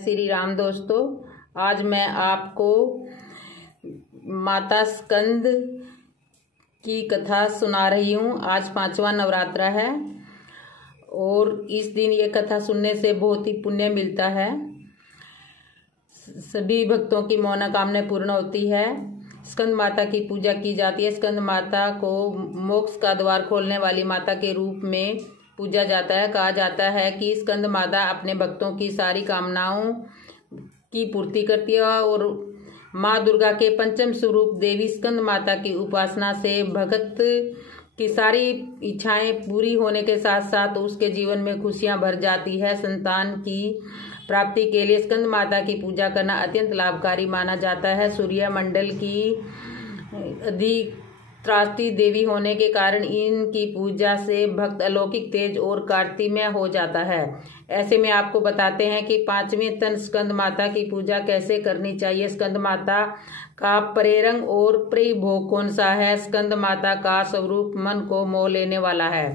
श्री राम दोस्तों, आज मैं आपको माता स्कंद की कथा सुना रही हूँ। आज 5वां नवरात्र है और इस दिन ये कथा सुनने से बहुत ही पुण्य मिलता है। सभी भक्तों की मनोकामना पूर्ण होती है। स्कंद माता की पूजा की जाती है। स्कंद माता को मोक्ष का द्वार खोलने वाली माता के रूप में पूजा जाता है। कहा जाता है कि स्कंद माता अपने भक्तों की सारी कामनाओं की पूर्ति करती है और माँ दुर्गा के पंचम स्वरूप देवी स्कंद माता की उपासना से भक्त की सारी इच्छाएं पूरी होने के साथ साथ उसके जीवन में खुशियां भर जाती है। संतान की प्राप्ति के लिए स्कंद माता की पूजा करना अत्यंत लाभकारी माना जाता है। सूर्य मंडल की अधिक त्रासती देवी होने के कारण इनकी पूजा से भक्त अलौकिक तेज और कार्तिमय हो जाता है। ऐसे में आपको बताते हैं कि 5वें तन स्कंद माता की पूजा कैसे करनी चाहिए। स्कंद माता का प्रेरंग और प्रिय भोग कौन सा है। स्कंद माता का स्वरूप मन को मोह लेने वाला है।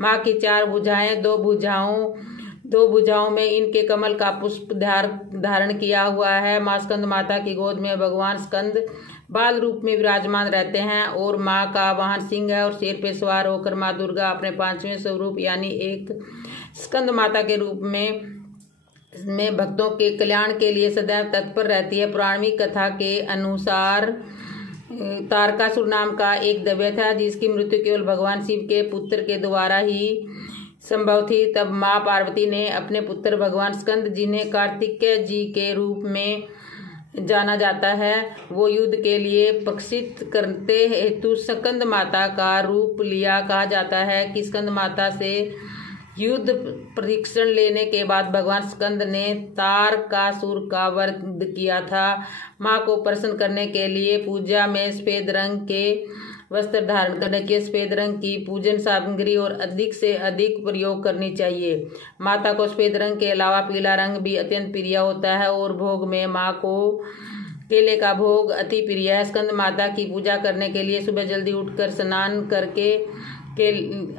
माँ की 4 भुजाएं, 2 भुजाओं में इनके कमल का पुष्प धारण किया हुआ है। माँ स्कंद माता की गोद में भगवान स्कंद बाल रूप में विराजमान रहते हैं और माँ का वाहन सिंह है और शेर पे सवार होकर माँ दुर्गा अपने 5वें स्वरूप यानी एक स्कंद माता के रूप में भक्तों के कल्याण के लिए सदैव तत्पर रहती है। पौराणिक कथा के अनुसार तारकासुर नाम का एक दैत्य था जिसकी मृत्यु केवल भगवान शिव के पुत्र के द्वारा ही संभव थी। तब माँ पार्वती ने अपने पुत्र भगवान स्कंद, जिन्हें कार्तिकेय जी के रूप में जाना जाता है, वो युद्ध के लिए पक्षित करते हेतु स्कंद माता का रूप लिया। कहा जाता है कि स्कंद माता से युद्ध परीक्षण लेने के बाद भगवान स्कंद ने तारकासुर का वध किया था। माँ को प्रसन्न करने के लिए पूजा में सफेद रंग के वस्त्र धारण करने के सफेद रंग की पूजन सामग्री और अधिक से अधिक प्रयोग करनी चाहिए। माता को सफेद रंग के अलावा पीला रंग भी अत्यंत प्रिय होता है और भोग में माँ को केले का भोग अति प्रिय है। स्कंद माता की पूजा करने के लिए सुबह जल्दी उठकर स्नान करके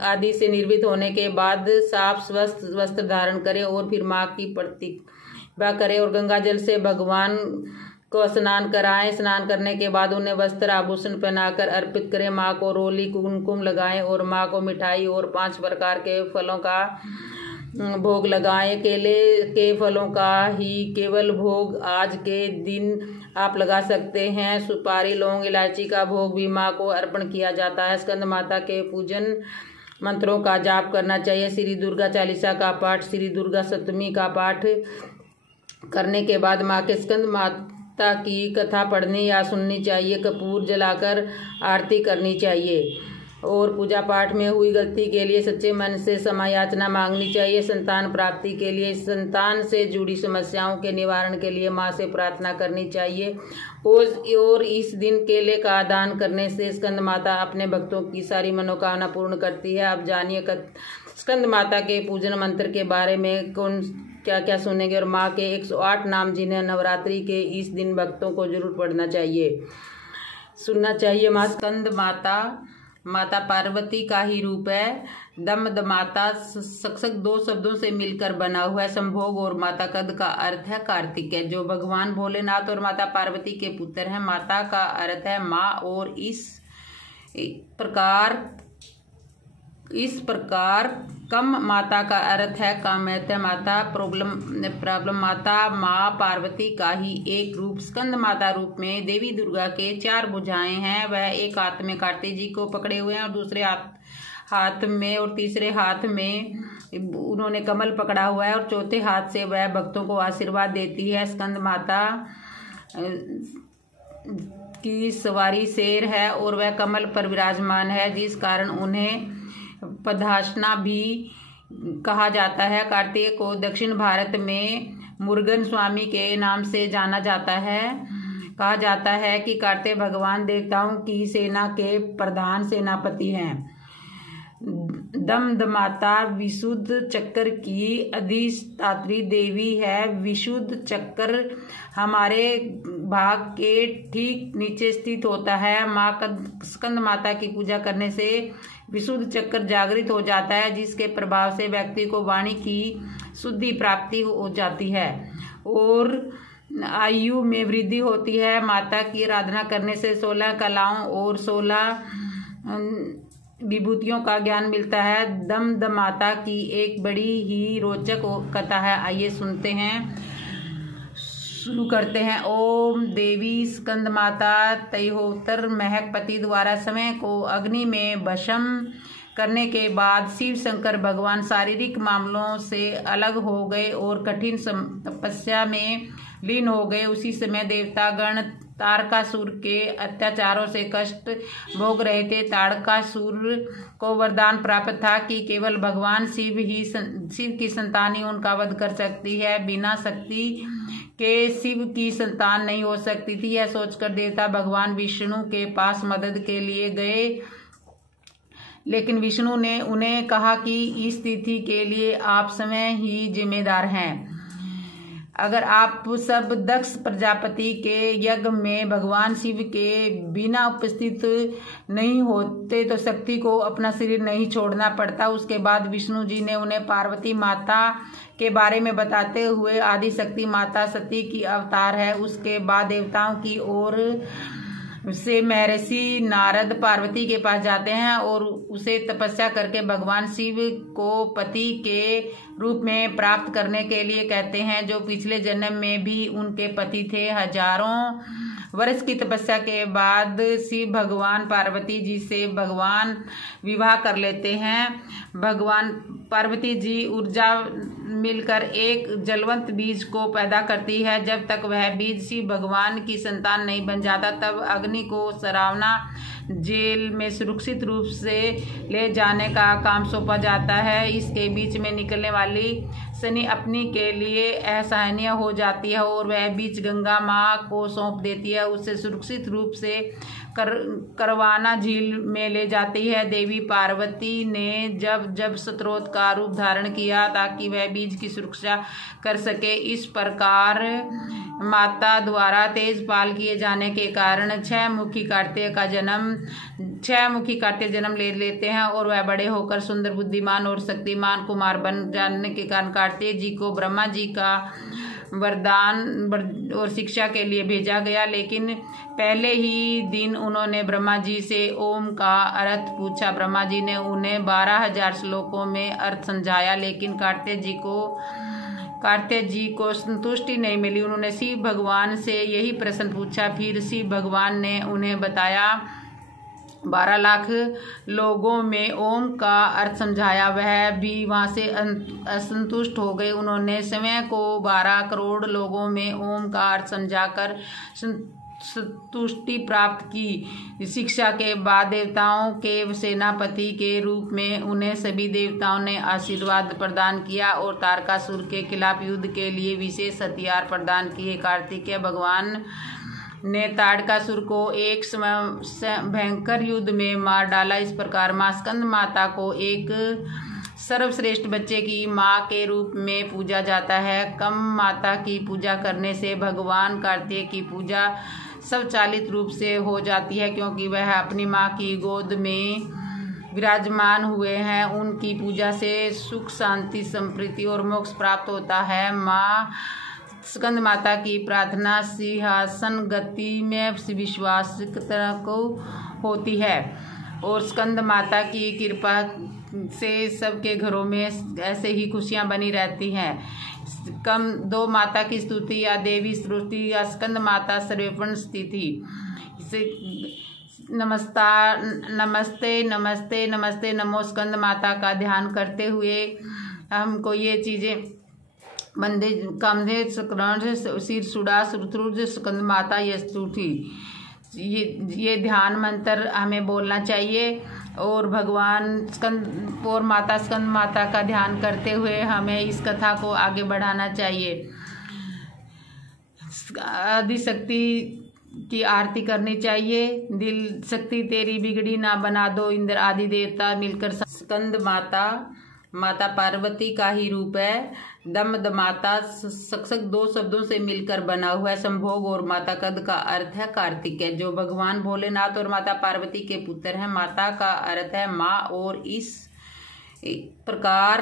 आदि से निर्मित होने के बाद साफ स्वस्थ वस्त्र धारण करें और फिर माँ की प्रतिभा करें और गंगा जल से भगवान को स्नान कराएं। स्नान करने के बाद उन्हें वस्त्र आभूषण पहनाकर अर्पित करें। माँ को रोली कुमकुम लगाएं और माँ को मिठाई और 5 प्रकार के फलों का भोग लगाएं। केले के फलों का ही केवल भोग आज के दिन आप लगा सकते हैं। सुपारी, लौंग, इलायची का भोग भी माँ को अर्पण किया जाता है। स्कंद माता के पूजन मंत्रों का जाप करना चाहिए। श्री दुर्गा चालीसा का पाठ, श्री दुर्गा सप्तमी का पाठ करने के बाद माँ के स्कंद माता की कथा पढ़नी या सुननी चाहिए। कपूर जलाकर आरती करनी चाहिए और पूजा पाठ में हुई गलती के लिए सच्चे मन से क्षमा याचना मांगनी चाहिए। संतान प्राप्ति के लिए, संतान से जुड़ी समस्याओं के निवारण के लिए माँ से प्रार्थना करनी चाहिए और इस दिन केले का दान करने से स्कंद माता अपने भक्तों की सारी मनोकामना पूर्ण करती है। अब जानिए स्कंद माता के पूजन मंत्र के बारे में क्या क्या सुनेंगे और माँ के 108 नाम जिन्हें नवरात्रि के इस दिन भक्तों को जरूर पढ़ना चाहिए, सुनना चाहिए। माँ स्कंद माता पार्वती का ही रूप है। दमदमाता सक्षक 2 शब्दों से मिलकर बना हुआ है। संभोग और माता कद का अर्थ है कार्तिक है, जो भगवान भोलेनाथ और माता पार्वती के पुत्र हैं। माता का अर्थ है माँ और इस प्रकार कम माता का अर्थ है कामयत माता, प्रॉब्लम माता। माँ पार्वती का ही एक रूप स्कंद माता रूप में देवी दुर्गा के 4 भुजाएं हैं। वह एक हाथ में कार्तिक जी को पकड़े हुए हैं और दूसरे हाथ में और तीसरे हाथ में उन्होंने कमल पकड़ा हुआ है और चौथे हाथ से वह भक्तों को आशीर्वाद देती है। स्कंद माता की सवारी शेर है और वह कमल पर विराजमान है, जिस कारण उन्हें पद्मासना भी कहा जाता है। कार्तिक को दक्षिण भारत में मुरुगन स्वामी के नाम से जाना जाता है। कहा जाता है कि कार्तिक भगवान देवताओं की सेना के प्रधान सेनापति हैं। दमदमाता विशुद्ध चक्र की अधिष्ठात्री देवी है। विशुद्ध चक्र हमारे भाग के ठीक नीचे स्थित होता है। माँ स्कंद माता की पूजा करने से विशुद्ध चक्र जागृत हो जाता है, जिसके प्रभाव से व्यक्ति को वाणी की शुद्धि प्राप्ति हो जाती है और आयु में वृद्धि होती है। माता की आराधना करने से 16 कलाओं और 16 विभूतियों का ज्ञान मिलता है। दमदमाता की एक बड़ी ही रोचक कथा है, आइए शुरू करते हैं। ओम देवी स्कंदमाता तयोतर महक पति द्वारा समय को अग्नि में भस्म करने के बाद शिव शंकर भगवान शारीरिक मामलों से अलग हो गए और कठिन तपस्या में लीन हो गए। उसी समय देवतागण तारकासुर के अत्याचारों से कष्ट भोग रहे थे। तारकासुर को वरदान प्राप्त था कि केवल भगवान शिव की संतान ही उनका वध कर सकती है, बिना शक्ति के शिव की संतान नहीं हो सकती थी। यह सोचकर देवता भगवान विष्णु के पास मदद के लिए गए, लेकिन विष्णु ने उन्हें कहा कि इस तिथि के लिए आप स्वयं ही जिम्मेदार हैं। अगर आप सब दक्ष प्रजापति के यज्ञ में भगवान शिव के बिना उपस्थित नहीं होते तो शक्ति को अपना शरीर नहीं छोड़ना पड़ता। उसके बाद विष्णु जी ने उन्हें पार्वती माता के बारे में बताते हुए आदि शक्ति माता सती की अवतार है। उसके बाद देवताओं की ओर से महर्षि नारद पार्वती के पास जाते हैं और उसे तपस्या करके भगवान शिव को पति के रूप में प्राप्त करने के लिए कहते हैं, जो पिछले जन्म में भी उनके पति थे। हजारों वर्ष की तपस्या के बाद शिव भगवान पार्वती जी से भगवान विवाह कर लेते हैं। भगवान पार्वती जी ऊर्जा मिलकर एक जलवंत बीज को पैदा करती है। जब तक वह बीज शिव भगवान की संतान नहीं बन जाता, तब अग्नि को सरावना जेल में सुरक्षित रूप से ले जाने का काम सौंपा जाता है। इसके बीच में निकलने वाली शनि अपनी के लिए असहनीय हो जाती है और वह बीच गंगा माँ को सौंप देती है। उसे सुरक्षित रूप से करवाना झील में ले जाती है। देवी पार्वती ने जब स्त्रोत का रूप धारण किया ताकि वह बीज की सुरक्षा कर सके। इस प्रकार माता द्वारा तेजपाल किए जाने के कारण छह मुखी कार्तिक जन्म ले लेते हैं और वह बड़े होकर सुंदर, बुद्धिमान और शक्तिमान कुमार बन जाने के कारण कार्तिक जी को ब्रह्मा जी का वरदान और शिक्षा के लिए भेजा गया। लेकिन पहले ही दिन उन्होंने ब्रह्मा जी से ओम का अर्थ पूछा। ब्रह्मा जी ने उन्हें 12,000 श्लोकों में अर्थ समझाया, लेकिन कार्तिक जी को संतुष्टि नहीं मिली। उन्होंने शिव भगवान से यही प्रश्न पूछा। फिर शिव भगवान ने उन्हें बताया। 12 लाख लोगों में ओम का अर्थ समझाया, वह भी वहां से असंतुष्ट हो गए। उन्होंने समय को 12 करोड़ लोगों में ओम का अर्थ समझाकर संतुष्टि प्राप्त की। शिक्षा के बाद देवताओं के सेनापति के रूप में उन्हें सभी देवताओं ने आशीर्वाद प्रदान किया और तारकासुर के खिलाफ युद्ध के लिए विशेष हथियार प्रदान किए। कार्तिकेय भगवान ने तारकासुर को एक भयंकर युद्ध में मार डाला। इस प्रकार मां स्कंद माता को एक सर्वश्रेष्ठ बच्चे की माँ के रूप में पूजा जाता है। कम माता की पूजा करने से भगवान कार्तिक की पूजा स्वचालित रूप से हो जाती है, क्योंकि वह अपनी माँ की गोद में विराजमान हुए हैं। उनकी पूजा से सुख, शांति, समृद्धि और मोक्ष प्राप्त होता है। माँ स्कंद माता की प्रार्थना सिंहासन गति में विश्वास को होती है और स्कंद माता की कृपा से सबके घरों में ऐसे ही खुशियां बनी रहती हैं। दो माता की स्तुति या देवी स्तुति या स्कंद माता सर्वपण स्थिति नमस्ते नमस्ते नमस्ते नमो स्कंद माता का ध्यान करते हुए हमको ये चीज़ें बंदे कामधे सकरण सिर सुड़ा सुरुद्र स्कंद माता ये स्तुति, ये ध्यान मंत्र हमें बोलना चाहिए और भगवान स्कंद और माता स्कंद माता का ध्यान करते हुए हमें इस कथा को आगे बढ़ाना चाहिए। आदि शक्ति की आरती करनी चाहिए। दिल शक्ति तेरी बिगड़ी ना बना दो, इंद्र आदि देवता मिलकर। स्कंद माता पार्वती का ही रूप है। दमदमाता सक्षक 2 शब्दों से मिलकर बना हुआ है। संभोग और माता कद का अर्थ है कार्तिक है, जो भगवान भोलेनाथ और माता पार्वती के पुत्र हैं। माता का अर्थ है माँ और इस प्रकार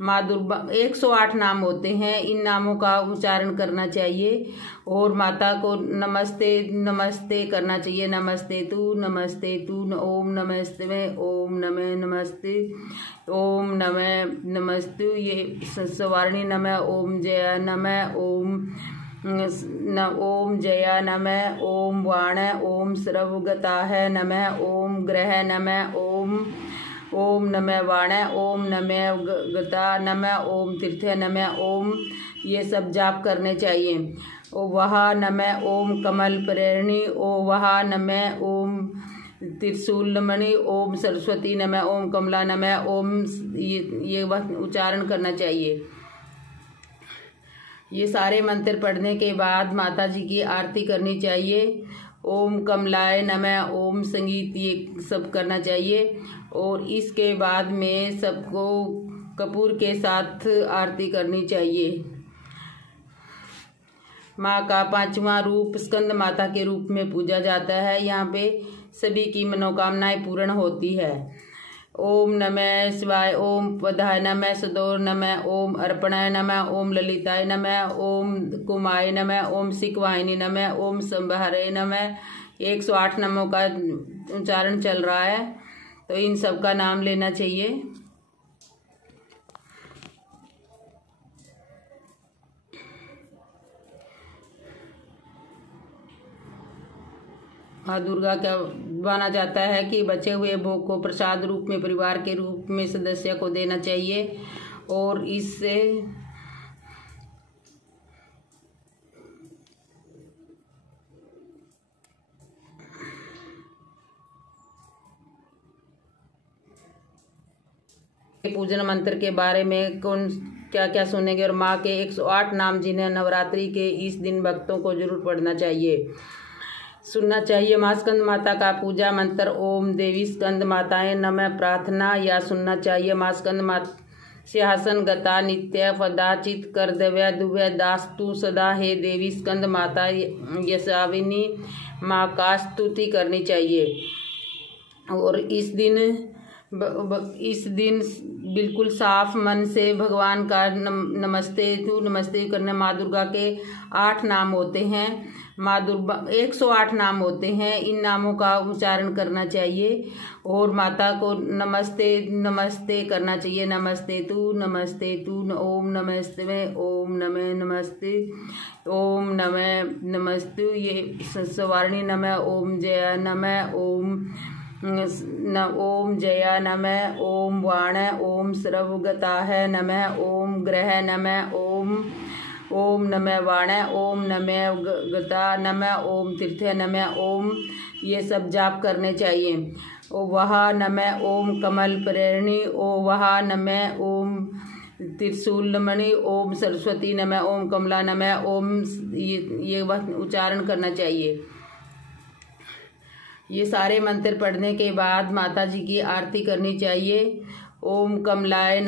माँ दुर्गा 108 नाम होते हैं, इन नामों का उच्चारण करना चाहिए और माता को नमस्ते नमस्ते करना चाहिए। नमस्ते तू ओम नमस्ते ओम नमः नमस्ते ओम नमः नमस्तु, ये सवारणी नमः ओम जया नमः ओम जया नमः ओम वाण ओम सर्वगताय नमः ओम ग्रह नमः ओम नमः वाण ओम नमः गता नमः ओम तीर्थ नमः ओम, ये सब जाप करने चाहिए। ओ वहा नमः ओम कमल प्रेरणी ओ वहा नमः ओम त्रिशूलमणि ओम सरस्वती नमः ओम कमला नमः ओम, ये उच्चारण करना चाहिए। ये सारे मंत्र पढ़ने के बाद माता जी की आरती करनी चाहिए। ओम कमलाय नमः ओम संगीत, ये सब करना चाहिए और इसके बाद में सबको कपूर के साथ आरती करनी चाहिए। माँ का 5वां रूप स्कंद माता के रूप में पूजा जाता है। यहाँ पे सभी की मनोकामनाएं पूर्ण होती है। ओम नमः शिवाय ओम पदाय नमः सदोर नमः ओम अर्पणाय नमः ओम ललिताय नमः ओम कुमाय नमः ओम सिकवाहिनी नमः ओम संभारे नमः। 108 नामों का उच्चारण चल रहा है, तो इन सब का नाम लेना चाहिए। माँ दुर्गा का माना जाता है कि बचे हुए भोग को प्रसाद रूप में परिवार के रूप में सदस्य को देना चाहिए और इससे पूजन मंत्र के बारे में कौन क्या क्या सुनेंगे और माँ के 108 नाम जिन्हें नवरात्रि के इस दिन भक्तों को जरूर पढ़ना चाहिए, सुनना चाहिए। माँ स्कंद माता का पूजा मंत्र ओम देवी स्कंद माताएं नमः प्रार्थना या सुनना चाहिए। माँ स्कंद माता सिंहासन गता नित्य पदाचित कर्तव्य दुव्य दास्तु सदा हे देवी स्कंद माता यशाविनी माँ का स्तुति करनी चाहिए और इस दिन बिल्कुल साफ मन से भगवान का नमस्ते करना। माँ दुर्गा के 8 नाम होते हैं, माँ दुर्गा 108 नाम होते हैं, इन नामों का उच्चारण करना चाहिए और माता को नमस्ते नमस्ते करना चाहिए। नमस्ते तू ओम नमस्ते ओम नमः नमस्ते ओम नमः नमस्तु, ये सवारणी नमः ओम जया नमः ओम जया नमः ओम वाण ओम सर्वगताय नमः ओम ग्रह नमः ओम नमः वाण ओम नमः गता नमः ओम तीर्थ नमः ओम, ये सब जाप करने चाहिए। ओ वहा नमः ओम कमल प्रेरणी ओ वहा नमः ओम त्रिशूलमणि ओम सरस्वती नमः ओम कमला नमः ओम, ये उच्चारण करना चाहिए। ये सारे मंत्र पढ़ने के बाद माता जी की आरती करनी चाहिए। ओम कमलाय